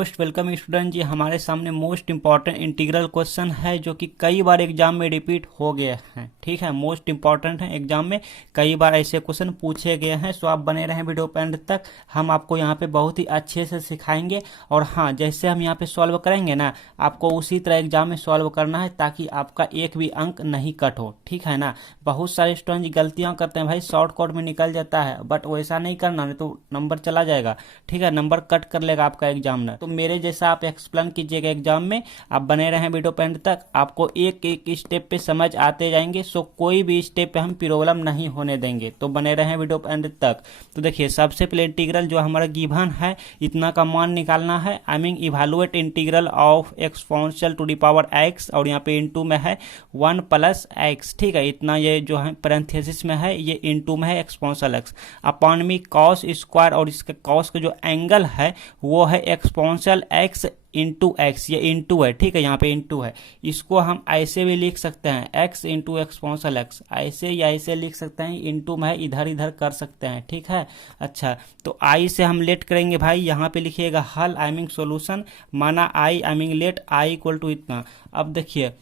Most welcome student जी। हमारे सामने most important integral question है जो कि कई बार एग्जाम में रिपीट हो गए हैं। ठीक है, मोस्ट इंपॉर्टेंट है, एग्जाम में कई बार ऐसे क्वेश्चन पूछे गए हैं। सो आप बने रहें वीडियो पे एंड तक। हम आपको यहाँ पे बहुत ही अच्छे से सिखाएंगे और हाँ, जैसे हम यहाँ पे सॉल्व करेंगे ना, आपको उसी तरह एग्जाम में सॉल्व करना है ताकि आपका एक भी अंक नहीं कट हो। ठीक है ना। बहुत सारे स्टूडेंट गलतियां करते हैं भाई, शॉर्टकट में निकल जाता है, बट वैसा नहीं करना, नहीं तो नंबर चला जाएगा। ठीक है, नंबर कट कर लेगा आपका एग्जामिनर। तो मेरे जैसा आप एक्सप्लेन कीजिएगा एग्जाम में। आप बने रहें वीडियो पे एंड तक, आपको एक एक स्टेप पे समझ आते जाएंगे। सो कोई भी स्टेप पे हम प्रॉब्लम नहीं होने देंगे, तो बने रहें वीडियो पे एंड तक। तो देखिए, सबसे पहले इंटीग्रल जो हमारा गिवन है, इतना का मान निकालना है। I mean evaluate integral of exponential to the power x, और यहाँ पे इनटू में है 1 प्लस एक्स। ठीक है, इतना ये जो है पैरेंथेसिस में है, ये इनटू में है एक्सपोनेंशियल एक्स अपॉन में कॉस स्क्वायर, और इसका कॉस का जो एंगल है वो है एक्सपोनेंशियल एक्स इंटू एक्स। ये इंटू है, ठीक है, यहाँ पे इंटू है। इसको हम ऐसे भी लिख सकते हैं, एक्स इंटू एक्सपोनेंशियल एक्स, ऐसे या ऐसे लिख सकते हैं। इंटू में इधर इधर कर सकते हैं। ठीक है, अच्छा, तो आई से हम लेट करेंगे भाई। यहाँ पे लिखिएगा हल, आई मीन सोल्यूशन, माना I mean let I equal to इतना। अब देखिए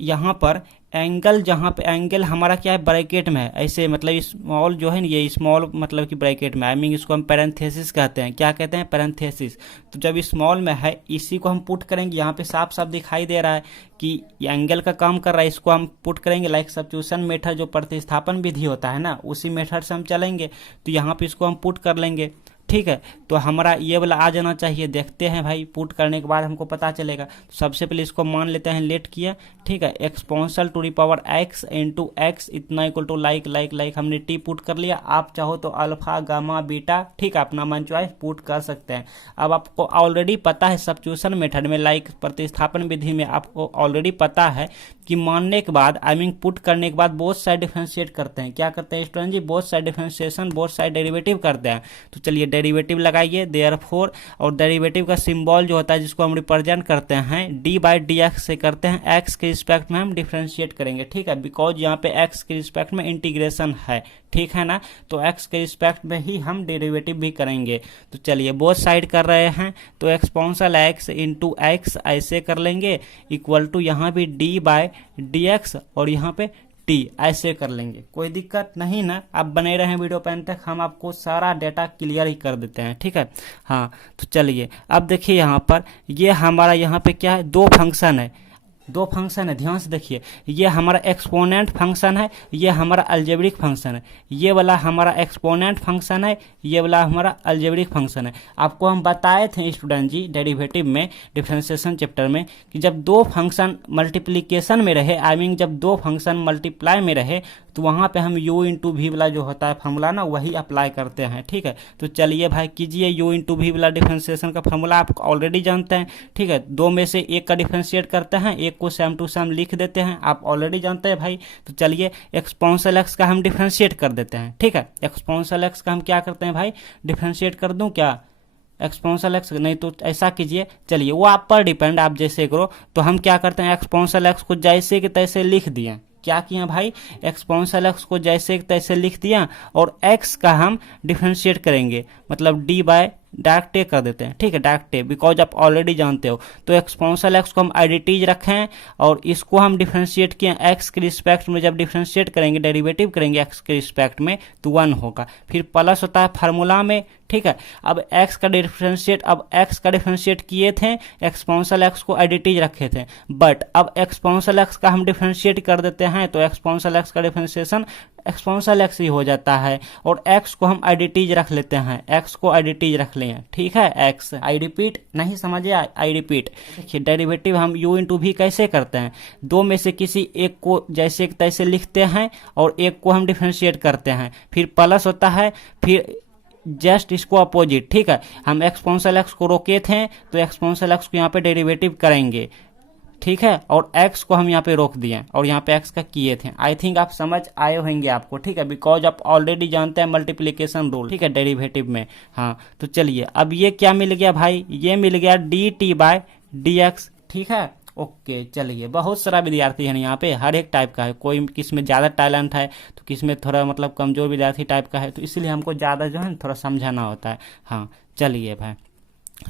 यहाँ पर एंगल, जहाँ पे एंगल हमारा क्या है, ब्रैकेट में है, ऐसे मतलब स्मॉल जो है ना, ये स्मॉल मतलब कि ब्रैकेट में, आई मीन इसको हम पैरेंथेसिस कहते हैं। क्या कहते हैं? पैरेंथेसिस। तो जब स्मॉल में है, इसी को हम पुट करेंगे। यहाँ पे साफ साफ दिखाई दे रहा है कि एंगल का काम कर रहा है, इसको हम पुट करेंगे लाइक सब्स्टिट्यूशन मेथड, जो प्रतिस्थापन विधि होता है ना, उसी मेथड से हम चलेंगे। तो यहाँ पे इसको हम पुट कर लेंगे। ठीक है, तो हमारा ये वाला आ जाना चाहिए। देखते हैं भाई, पुट करने के बाद हमको पता चलेगा। तो सबसे पहले इसको मान लेते हैं, लेट किया। ठीक है, exponential to the power x into x इतना equal to like like like, हमने टी पुट कर लिया। आप चाहो तो अल्फा गामा बीटा, ठीक है, अपना मन चॉइस पुट कर सकते हैं। अब आपको ऑलरेडी पता है सब्स्टिट्यूशन मेथड में, लाइक प्रतिस्थापन विधि में, आपको ऑलरेडी पता है कि मानने के बाद, आई मीन पुट करने के बाद बोथ साइड डिफरेंशिएट करते हैं। क्या करते हैं student ji? Both side differentiation, both side derivative करते हैं। तो चलिए डेरिवेटिव लगाइए, देयरफॉर, और डेरिवेटिव का सिंबल जो होता है जिसको हम रिप्रेजेंट करते हैं डी बाई डी एक्स से करते हैं। एक्स के रिस्पेक्ट में हम डिफरेंशिएट करेंगे। ठीक है, बिकॉज यहाँ पे एक्स के रिस्पेक्ट में इंटीग्रेशन है। ठीक है ना, तो एक्स के रिस्पेक्ट में ही हम डेरिवेटिव भी करेंगे। तो चलिए बोथ साइड कर रहे हैं, तो एक्सपोनेंशियल एक्स इंटू एक्स ऐसे कर लेंगे, इक्वल टू यहाँ भी डी बाय डी एक्स, और यहाँ पे टी ऐसे कर लेंगे। कोई दिक्कत नहीं ना। आप बने रहे वीडियो पे अंत तक, हम आपको सारा डेटा क्लियर ही कर देते हैं। ठीक है, हाँ, तो चलिए अब देखिए यहाँ पर, ये हमारा यहाँ पे क्या है, दो फंक्शन है, दो फंक्शन है, ध्यान से देखिए। ये हमारा एक्सपोनेंट फंक्शन है, ये हमारा अलजेब्रिक फंक्शन है। ये वाला हमारा एक्सपोनेंट फंक्शन है, ये वाला हमारा अलजेब्रिक फंक्शन है। आपको हम बताए थे स्टूडेंट जी डेरिवेटिव में, डिफरेंशिएशन चैप्टर में, कि जब दो फंक्शन मल्टीप्लीकेशन में रहे, आई मीन जब दो फंक्शन मल्टीप्लाई में रहे, तो वहाँ पे हम u इंटू वी वाला जो होता है फॉर्मूला ना, वही अप्लाई करते हैं। ठीक है, तो चलिए भाई कीजिए, u इंटू वी वाला डिफरेंशिएशन का फॉर्मूला आप ऑलरेडी जानते हैं। ठीक है, दो में से एक का डिफरेंशिएट करते हैं, एक को सेम टू सेम लिख देते हैं, आप ऑलरेडी जानते हैं भाई। तो चलिए एक्सपोनेंशियल एक्स का हम डिफरेंशिएट कर देते हैं। ठीक है, एक्सपोनेंशियल एक्स का हम क्या करते हैं भाई, डिफरेंशिएट कर दूं क्या एक्सपोनेंशियल एक्स? नहीं तो ऐसा कीजिए, चलिए वो आप पर डिपेंड, आप जैसे करो। तो हम क्या करते हैं, एक्सपोनेंशियल एक्स को जैसे कि तैसे लिख दिए। क्या किया भाई, एक्सपोनेंशियल एक्स को जैसे कि तैसे लिख दिया, और एक्स का हम डिफरेंशिएट करेंगे, मतलब डी बाय डायरेक्ट ए कर देते हैं। ठीक है, डायरेक्ट ए, बिकॉज आप ऑलरेडी जानते हो। तो एक्सपोनेंशियल एक्स को हम एडिटीज रखें, और इसको हम डिफरेंशिएट किए एक्स के रिस्पेक्ट में। जब डिफरेंशिएट करेंगे, डेरिवेटिव करेंगे एक्स के रिस्पेक्ट में, तो 1 होगा। फिर प्लस होता है फार्मूला में। ठीक है, अब एक्स का डिफरेंशिएट, अब एक्स का डिफरेंशिएट किए थे, एक्सपोनेंशियल एक्स को एडिटीज रखे थे, बट अब एक्सपोनेंशियल एक्स का हम डिफरेंशिएट कर देते हैं, तो एक्सपोनेंशियल एक्स का डिफरेंशिएशन एक्सपोनेंशियल एक्स ही हो जाता है, और एक्स को हम एडिटीज रख लेते हैं, एक्स को एडिटीज रख लें। ठीक है, एक्स, आई रिपीट, नहीं समझे, आई रिपीट। देखिए डेरिवेटिव हम u इंटू भी कैसे करते हैं, दो में से किसी एक को जैसे तैसे लिखते हैं, और एक को हम डिफरेंशिएट करते हैं, फिर प्लस होता है, फिर जस्ट इसको अपोजिट। ठीक है, हम एक्सपोनेंशियल एक्स को रोके थे, तो एक्सपोनेंशियल एक्स को यहाँ पे डेरिवेटिव करेंगे। ठीक है, और x को हम यहाँ पे रोक दिए, और यहाँ पे x का किए थे। आई थिंक आप समझ आए होंगे आपको। ठीक है, बिकॉज आप ऑलरेडी जानते हैं मल्टीप्लिकेशन रूल। ठीक है, डेरिवेटिव में। हाँ, तो चलिए अब ये क्या मिल गया भाई, ये मिल गया d t by d x. ठीक है, ओके, चलिए बहुत सारा विद्यार्थी है यहाँ पे, हर एक टाइप का है, कोई किस में ज़्यादा टैलेंट है, तो किस में थोड़ा मतलब कमजोर विद्यार्थी टाइप का है, तो इसलिए हमको ज़्यादा जो है थोड़ा समझाना होता है। हाँ, चलिए भाई,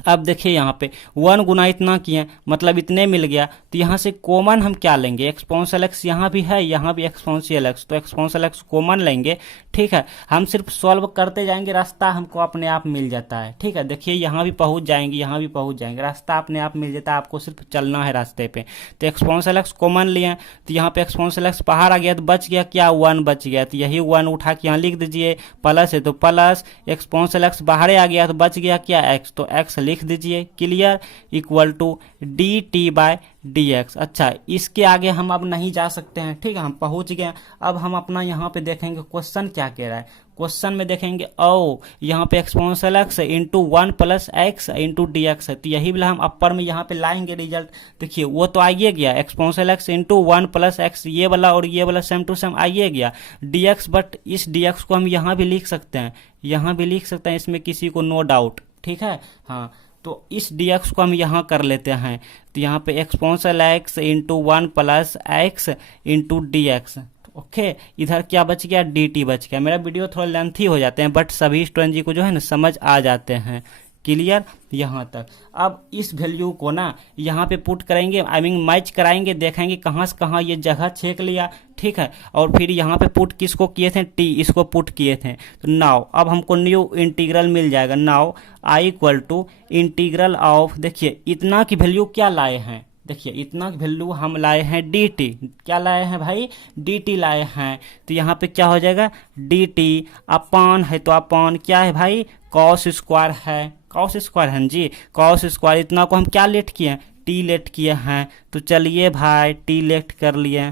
अब देखिए यहाँ पे 1 गुना इतना किए मतलब इतने मिल गया, तो यहाँ से कॉमन हम क्या लेंगे, एक्सपोनेंशियल एक्स यहाँ भी है, यहाँ भी एक्सपोनेंशियल एक्स, तो एक्सपोनेंशियल एक्स कॉमन लेंगे। ठीक है, हम सिर्फ सॉल्व करते जाएंगे, रास्ता हमको अपने आप मिल जाता है। ठीक है, देखिए यहाँ भी पहुँच जाएंगे, यहाँ भी पहुँच जाएंगे, रास्ता अपने आप मिल जाता है, आपको सिर्फ चलना है रास्ते पे। तो एक्सपोनेंशियल एक्स कॉमन लिए, तो यहाँ पे एक्सपोनेंशियल एक्स बाहर आ गया, तो बच गया क्या, 1 बच गया, तो यही 1 उठा के यहाँ लिख दीजिए, प्लस है तो प्लस, एक्सपोनेंशियल एक्स बाहर आ गया तो बच गया क्या, एक्स, तो एक्स लिख दीजिए, clear, equal to d t by d x. अच्छा, इसके आगे हम अब नहीं जा सकते हैं। ठीक है, हम पहुंच गए। अब हम अपना यहाँ पे देखेंगे क्वेश्चन क्या कह रहा है। क्वेश्चन में देखेंगे ओ यहाँ पे exponential x into 1 plus x into D x है, तो यही वाला हम अपर में यहाँ पे लाएंगे रिजल्ट। देखिए वो तो आइए गया, exponential x into 1 plus x, ये वाला और ये वाला सेम टू सेम आइए गया डी एक्स, बट इस डी एक्स को हम यहाँ भी लिख सकते हैं, यहाँ भी लिख सकते हैं, इसमें किसी को नो डाउट। ठीक है, हाँ, तो इस dx को हम यहाँ कर लेते हैं, तो यहाँ पे exponential x into 1 plus x into D x. Okay, इधर क्या बच गया, dt बच गया। मेरा वीडियो थोड़ा लेंथी हो जाते हैं, बट सभी स्टूडेंट जी को जो है ना समझ आ जाते हैं। क्लियर यहाँ तक। अब इस वैल्यू को ना यहाँ पे पुट करेंगे, आई मीन मैच कराएंगे, देखेंगे कहाँ से कहाँ ये जगह छेक लिया। ठीक है, और फिर यहाँ पे पुट किसको किए थे, टी, इसको पुट किए थे। तो नाउ अब हमको न्यू इंटीग्रल मिल जाएगा। Now I equal to integral of, देखिए इतना की वैल्यू क्या लाए हैं, देखिए इतना वैल्यू हम लाए हैं डी टी, क्या लाए हैं भाई, डी टी लाए हैं। तो यहाँ पे क्या हो जाएगा, डी टी अपॉन है, तो अपॉन क्या है भाई, कॉस स्क्वायर है, कॉस स्क्वायर है जी, कॉस स्क्वायर, इतना को हम क्या लेट किए हैं, टी लेट किए हैं। तो चलिए भाई टी लेट कर लिए,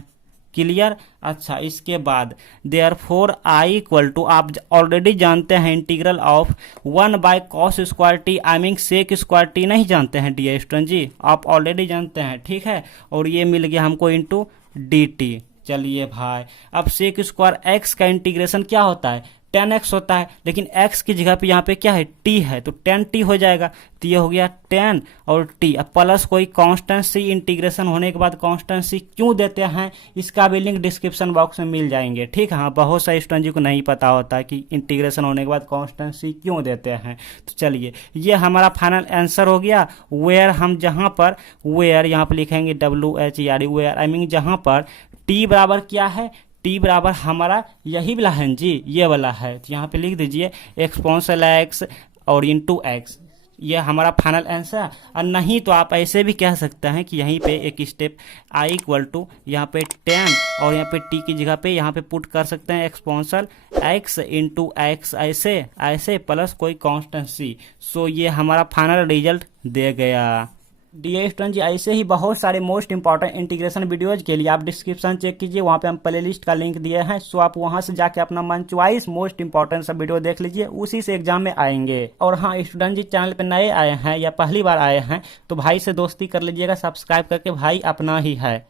क्लियर। अच्छा, इसके बाद देयरफॉर आई इक्वल टू, आप ऑलरेडी जानते हैं integral of 1 by cos square t, I mean sec square t नहीं जानते हैं डी स्टूडेंट जी, आप ऑलरेडी जानते हैं। ठीक है, और ये मिल गया हमको इंटू डी टी। चलिए भाई, अब सेक स्क्वायर एक्स का इंटीग्रेशन क्या होता है, 10x होता है, लेकिन x की जगह पे यहाँ पे क्या है, t है, तो 10t हो जाएगा। तो ये हो गया 10 और t, अब प्लस कोई कांस्टेंट सी, इंटीग्रेशन होने के बाद कांस्टेंट सी क्यों देते हैं, इसका भी लिंक डिस्क्रिप्शन बॉक्स में मिल जाएंगे। ठीक है, हाँ, बहुत सारे स्टूडेंट जी को नहीं पता होता है कि इंटीग्रेशन होने के बाद कांस्टेंट सी क्यों देते हैं। तो चलिए, ये हमारा फाइनल आंसर हो गया। वेयर, हम जहाँ पर वेयर यहाँ पर लिखेंगे WHERE, वेयर आई मीन जहाँ पर t बराबर क्या है, टी बराबर हमारा यही वाला है जी, ये वाला है, तो यहाँ पे लिख दीजिए एक्सपोनेंशियल एक्स और इंटू एक्स, ये हमारा फाइनल आंसर। और नहीं तो आप ऐसे भी कह सकते हैं कि यहीं पे एक स्टेप आई इक्वल टू यहाँ पे 10 और यहाँ पे टी की जगह पे यहाँ पे पुट कर सकते हैं एक्सपोनेंशियल एक्स इंटू एक्स, ऐसे ऐसे प्लस कोई कांस्टेंट सी। सो ये हमारा फाइनल रिजल्ट दे गया। डियर स्टूडेंट जी, ऐसे ही बहुत सारे मोस्ट इंपॉर्टेंट इंटीग्रेशन वीडियोज के लिए आप डिस्क्रिप्शन चेक कीजिए, वहाँ पे हम प्लेलिस्ट का लिंक दिए हैं। सो आप वहाँ से जाके अपना मन चॉइस मोस्ट इंपॉर्टेंट सा वीडियो देख लीजिए, उसी से एग्जाम में आएंगे। और हाँ स्टूडेंट जी, चैनल पे नए आए हैं या पहली बार आए हैं तो भाई से दोस्ती कर लीजिएगा, सब्सक्राइब करके, भाई अपना ही है।